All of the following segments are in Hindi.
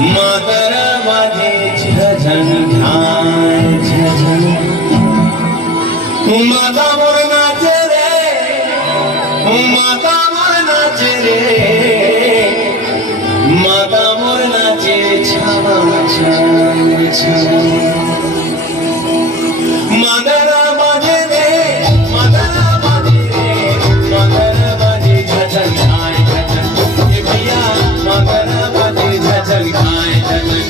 मातर माझे झझंझाय झझं माता मोर नाचे रे माता मोर नाचे रे माता मोर नाचे छावा छावा छावा मातर माझे रे मातर माझे रे मातर माझे झझंझाय झझं ये भैया मातर माझे झझंझाय झझं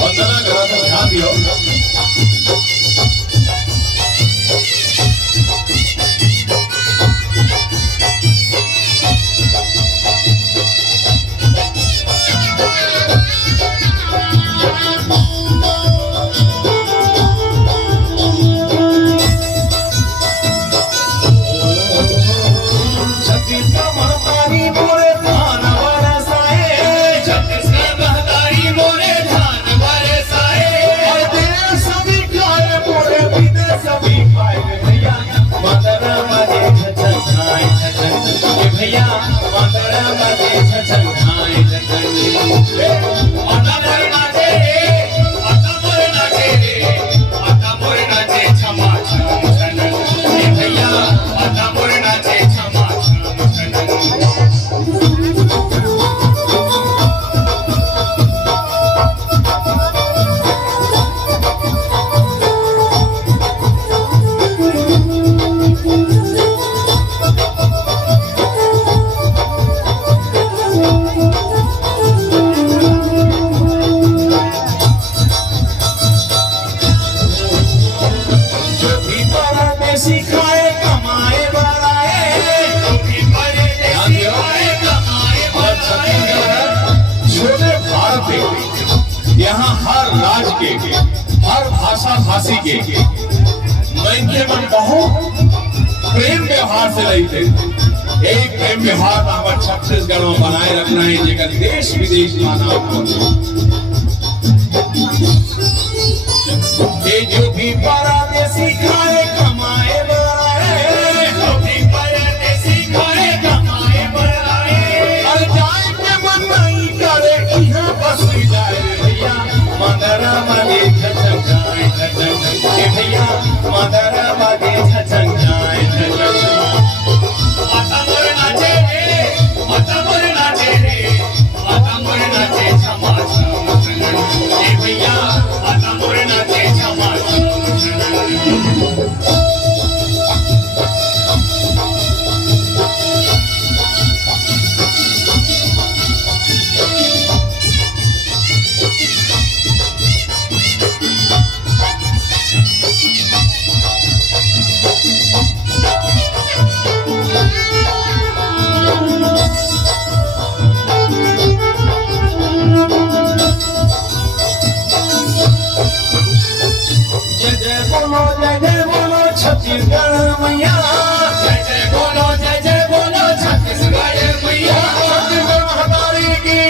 वंदना करा तो ध्यान दियो भैया माता माझे झझंझाय झझं माता मोर नाचे रे माता मोर नाचे रे माता मोर नाचे छमा छम छनन हे भैया माता मोर नाचे छमा छम छनन सिखाए कमाए बढ़ाए छोटे भारत के यहाँ हर राज्य के हर भाषा भाषी के मन बहुत प्रेम व्यवहार से रहते एक प्रेम व्यवहार हमारे छत्तीसगढ़ में बनाए रखना है जेकर देश विदेश माना ये जो भी परदेसी खाए कमाए बढ़ाए जो भी परदेसी खाए कमाए बढ़ाए और जाए के मन नहीं करे यहाँ बस जाए भैया मादरा मागे झझंझाय झझं ये भैया मादरा मागे झझंझाय झझं माता मोर नाचे रे माता मोर नाचे रे माता मोर नाचे छमा छम छनन ये भैया माता मोर नाचे छमा छम छनन छत्तीसगढ़ मैया जय जय बोलो छत्तीसगढ़ मैया छत्तीसगढ़ महतारी की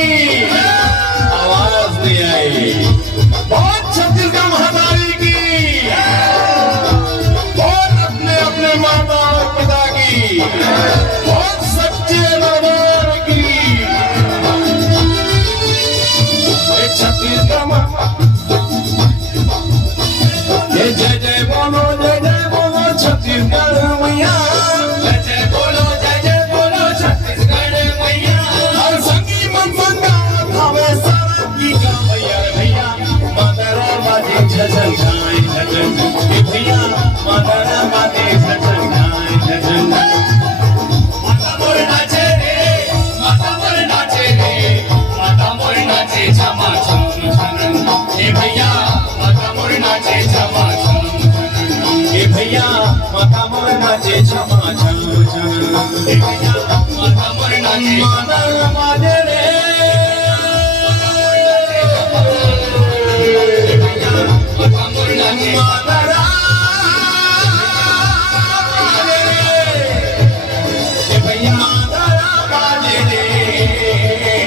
आवाज नहीं आई बहुत छत्तीसगढ़ महतारी की बहुत अपने अपने माता और पिता की बहुत सच्चे दरबार की छत्तीसगढ़ जय जय बोलो छत्तीसगढ़ मैया जय बोलो छत्तीसगढ़ मैया हर संगी मन संगा हमें सारा की का भैया भैया मादरा माझे झझंझाय झझं ये भैया मादरा माझे झझंझाय झझं माता मोर नाचे रे माता मोर नाचे रे माता मोर नाचे छमा छम छनन ये भैया माता मोर नाचे छमा छम ये भैया माता मोर नाचे छमा छम छम ये भैया माता मोर नाचे माता माझे रे ये भैया माता मोर नाचे माता ये भैया माता माझे रे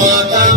माता